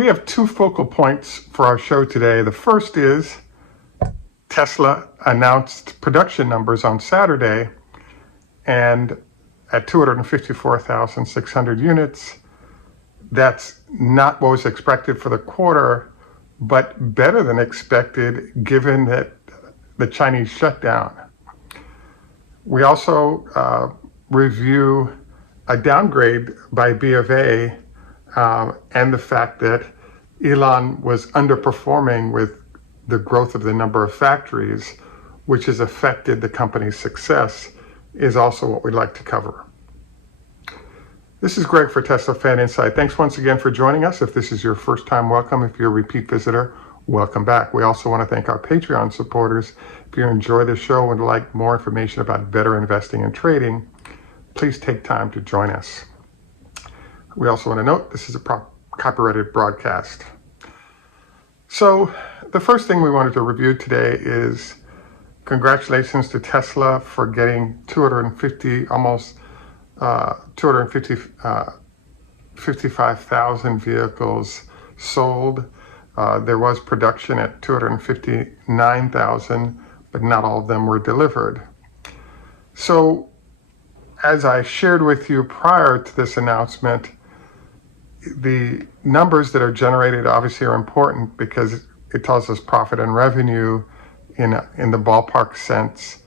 We have two focal points for our show today. The first is Tesla announced production numbers on Saturday, and at 254,600 units. That's not what was expected for the quarter, but better than expected given that the Chinese shutdown. We also review a downgrade by B of A and the fact that Elon was underperforming with the growth of the number of factories, which has affected the company's success, is also what we'd like to cover. This is Greg for Teslafaninsight. Thanks once again for joining us. If this is your first time, welcome. If you're a repeat visitor, welcome back. We also want to thank our Patreon supporters. If you enjoy the show and would like more information about better investing and trading, please take time to join us. We also want to note this is a copyrighted broadcast. So the first thing we wanted to review today is congratulations to Tesla for getting 55,000 vehicles sold. There was production at 259,000, but not all of them were delivered. So as I shared with you prior to this announcement, the numbers that are generated obviously are important because it tells us profit and revenue in the ballpark sense.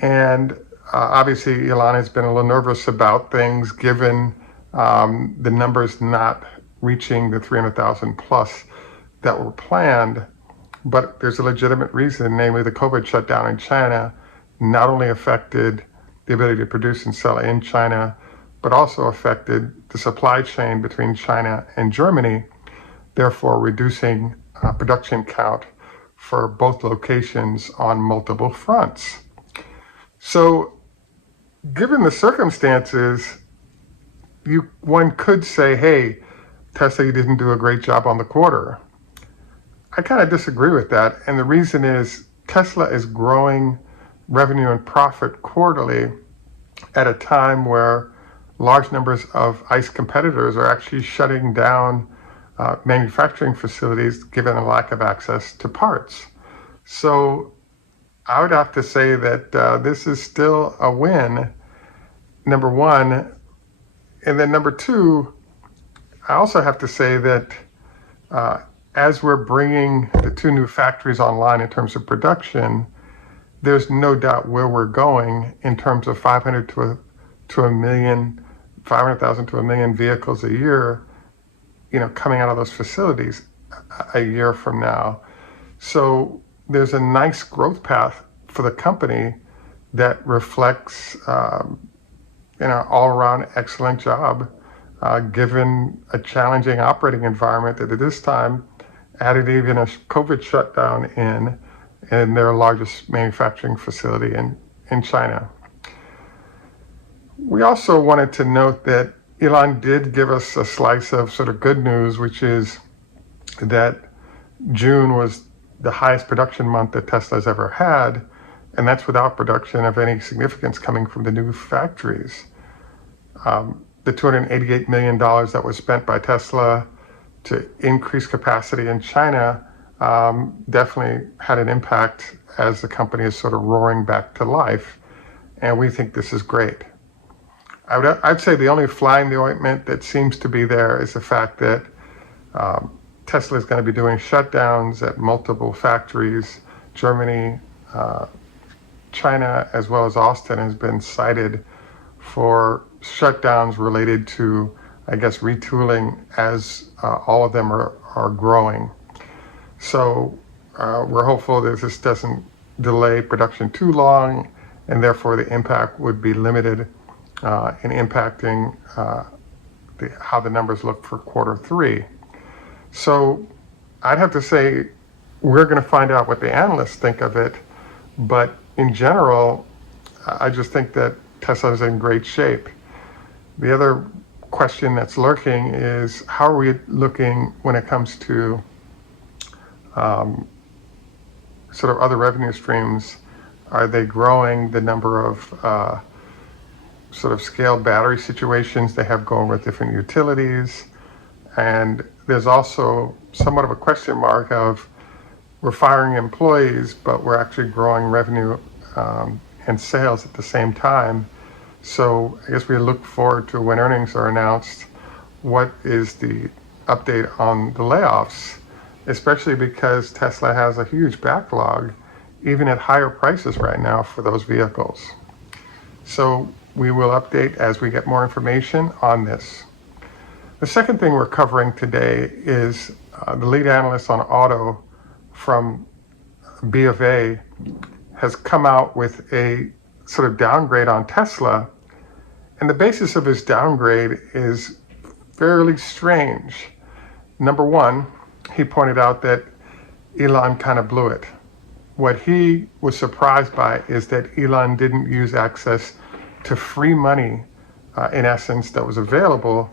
And obviously Elon has been a little nervous about things given the numbers not reaching the 300,000 plus that were planned. But there's a legitimate reason, namely the COVID shutdown in China not only affected the ability to produce and sell in China, but also affected the supply chain between China and Germany, therefore reducing production count for both locations on multiple fronts. So given the circumstances, one could say, hey, Tesla, you didn't do a great job on the quarter. I kind of disagree with that. And the reason is Tesla is growing revenue and profit quarterly at a time where large numbers of ICE competitors are actually shutting down manufacturing facilities given a lack of access to parts. So I would have to say that this is still a win, number one. And then number two, I also have to say that as we're bringing the two new factories online in terms of production, there's no doubt where we're going in terms of 500,000 to a million vehicles a year, coming out of those facilities a year from now. So there's a nice growth path for the company that reflects, all around excellent job, given a challenging operating environment that at this time added even a COVID shutdown in their largest manufacturing facility in China. We also wanted to note that Elon did give us a slice of sort of good news, which is that June was the highest production month that Tesla's ever had, and that's without production of any significance coming from the new factories. The $288 million that was spent by Tesla to increase capacity in China definitely had an impact as the company is sort of roaring back to life, and we think this is great. I'd say the only fly in the ointment that seems to be there is the fact that Tesla is going to be doing shutdowns at multiple factories. Germany, China, as well as Austin has been cited for shutdowns related to, I guess, retooling as all of them are growing. So we're hopeful that this doesn't delay production too long, and therefore the impact would be limited in impacting how the numbers look for quarter three. So I'd have to say we're going to find out what the analysts think of it, but in general, I just think that Tesla is in great shape. The other question that's lurking is how are we looking when it comes to sort of other revenue streams? Are they growing the number of sort of scaled battery situations they have going with different utilities? And there's also somewhat of a question mark of we're firing employees, but we're actually growing revenue and sales at the same time. So I guess we look forward to when earnings are announced, what is the update on the layoffs, especially because Tesla has a huge backlog, even at higher prices right now for those vehicles. So we will update as we get more information on this. The second thing we're covering today is the lead analyst on auto from B of A has come out with a sort of downgrade on Tesla. And the basis of his downgrade is fairly strange. Number one, he pointed out that Elon kind of blew it. What he was surprised by is that Elon didn't use access to free money, in essence, that was available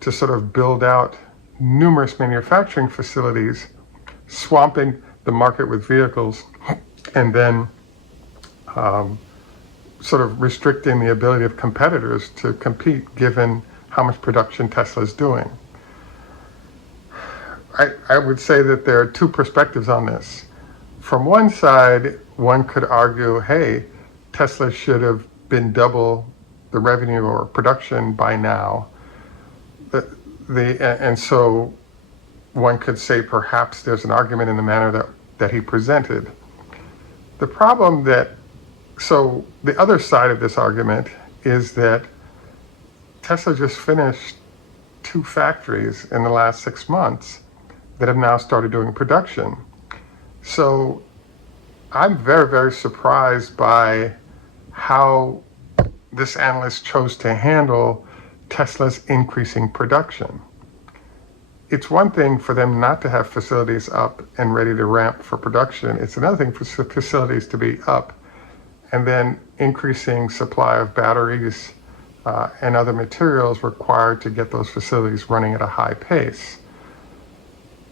to sort of build out numerous manufacturing facilities, swamping the market with vehicles, and then sort of restricting the ability of competitors to compete given how much production Tesla is doing. I would say that there are two perspectives on this. From one side, one could argue, hey, Tesla should have been double the revenue or production by now. And so one could say perhaps there's an argument in the manner that he presented. The problem so the other side of this argument is that Tesla just finished 2 factories in the last 6 months that have now started doing production. So I'm very, very surprised by how this analyst chose to handle Tesla's increasing production. It's one thing for them not to have facilities up and ready to ramp for production. It's another thing for facilities to be up and then increasing supply of batteries and other materials required to get those facilities running at a high pace.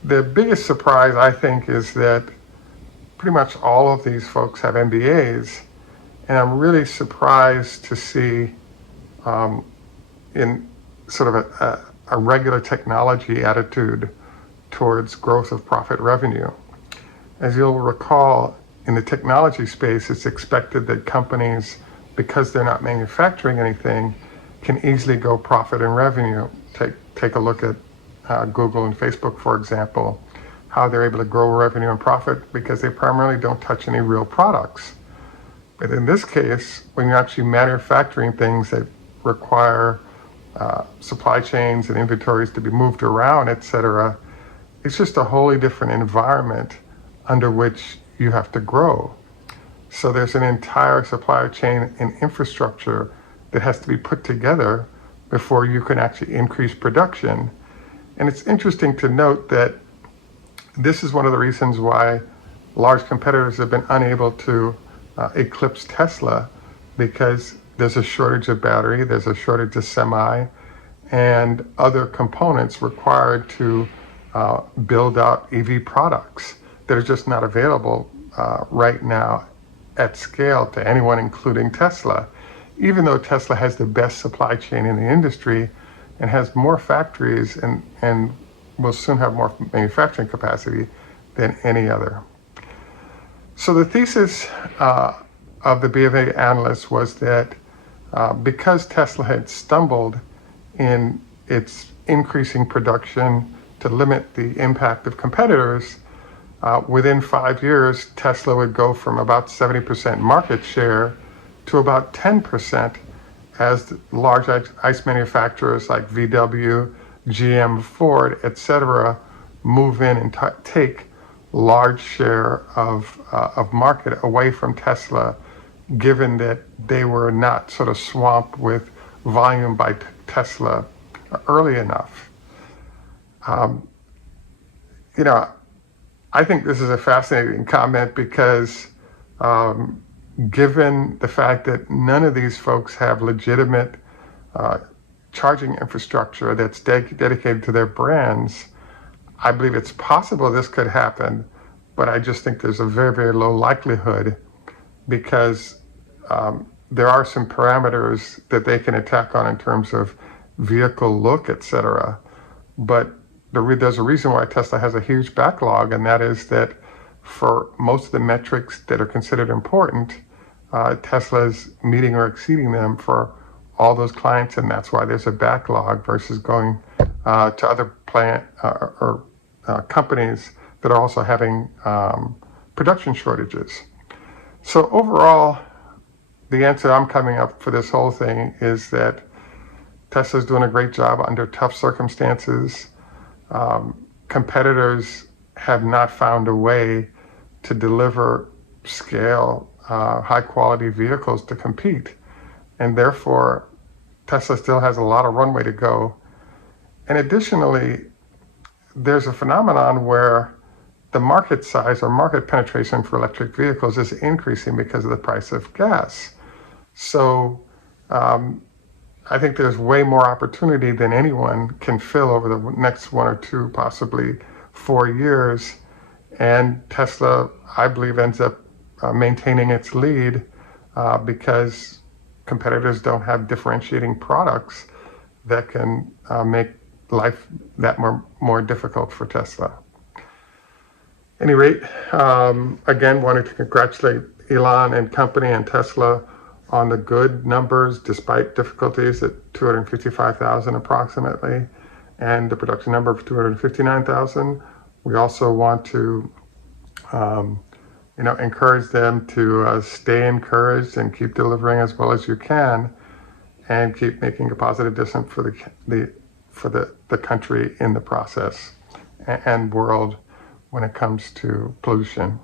The biggest surprise, I think, is that pretty much all of these folks have MBAs, and I'm really surprised to see in sort of a regular technology attitude towards growth of profit revenue. As you'll recall, in the technology space, it's expected that companies, because they're not manufacturing anything, can easily go profit and revenue. Take a look at Google and Facebook, for example, how they're able to grow revenue and profit because they primarily don't touch any real products. But in this case, when you're actually manufacturing things that require supply chains and inventories to be moved around, et cetera, it's just a wholly different environment under which you have to grow. So there's an entire supply chain and infrastructure that has to be put together before you can actually increase production. And it's interesting to note that this is one of the reasons why large competitors have been unable to eclipse Tesla, because there's a shortage of battery, there's a shortage of semi, and other components required to build out EV products that are just not available right now at scale to anyone, including Tesla, even though Tesla has the best supply chain in the industry and has more factories and will soon have more manufacturing capacity than any other. So the thesis of the B of A analyst was that because Tesla had stumbled in its increasing production to limit the impact of competitors, within 5 years, Tesla would go from about 70% market share to about 10% as large ICE manufacturers like VW, GM, Ford, et cetera, move in and take large share of market away from Tesla, given that they were not sort of swamped with volume by Tesla early enough. I think this is a fascinating comment because given the fact that none of these folks have legitimate charging infrastructure that's dedicated to their brands, I believe it's possible this could happen, but I just think there's a very, very low likelihood because there are some parameters that they can attack on in terms of vehicle look, et cetera. But there's a reason why Tesla has a huge backlog, and that is that for most of the metrics that are considered important, Tesla's meeting or exceeding them for all those clients, and that's why there's a backlog versus going to other companies that are also having production shortages. So overall, the answer I'm coming up for this whole thing is that Tesla's doing a great job under tough circumstances. Competitors have not found a way to deliver scale, high quality vehicles to compete. And therefore, Tesla still has a lot of runway to go. And additionally, there's a phenomenon where the market size or market penetration for electric vehicles is increasing because of the price of gas. So I think there's way more opportunity than anyone can fill over the next 1 or 2, possibly 4 years. And Tesla, I believe, ends up maintaining its lead because competitors don't have differentiating products that can make life that more difficult for Tesla. At any rate, again, wanted to congratulate Elon and company and Tesla on the good numbers despite difficulties at 255,000 approximately, and the production number of 259,000. We also want to encourage them to stay encouraged and keep delivering as well as you can, and keep making a positive difference for the country in the process and world when it comes to pollution.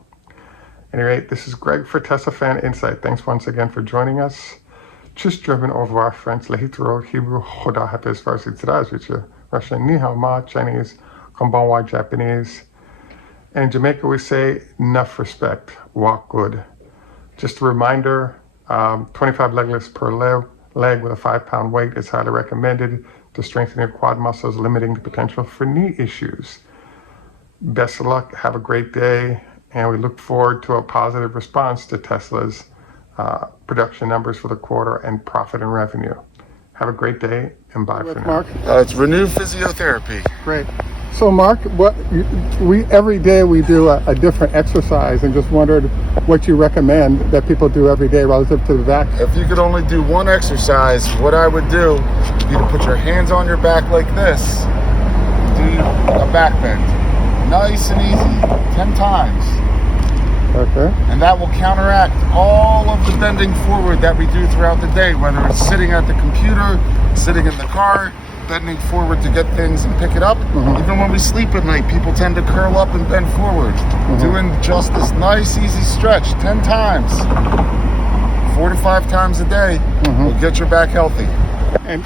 At any rate, this is Greg for Teslafaninsight. Thanks once again for joining us. Just driven au revoir, French, Lahitro, Hebrew, Hoda, Hafiz, Farsi, Tadaj, Russian, Ni hao ma, Chinese, Konbanwa, Japanese. And in Jamaica, we say, enough respect, walk good. Just a reminder, 25 leg lifts per leg with a 5-pound weight is highly recommended to strengthen your quad muscles, limiting the potential for knee issues. Best of luck, have a great day, and we look forward to a positive response to Tesla's production numbers for the quarter and profit and revenue. Have a great day, and bye for now. Mark? It's Renew Physiotherapy. Great. So Mark, every day we do a different exercise, and just wondered what you recommend that people do every day relative to the back. If you could only do one exercise, what I would do would be to put your hands on your back like this, do a back bend. Nice and easy, 10 times. Okay. And that will counteract all of the bending forward that we do throughout the day, whether it's sitting at the computer, sitting in the car, bending forward to get things and pick it up. Mm-hmm. Even when we sleep at night, people tend to curl up and bend forward. Mm-hmm. Doing just this nice, easy stretch 10 times, 4 to 5 times a day, Mm-hmm. will get your back healthy. And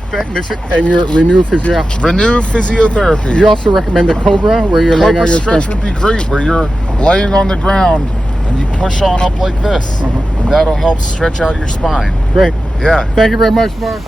your Renew Physiotherapy. Renew Physiotherapy. You also recommend the Cobra, where you're laying on your stretch would be great, where you're laying on the ground and you push on up like this. Mm-hmm. And that'll help stretch out your spine. Great. Yeah. Thank you very much, Mark.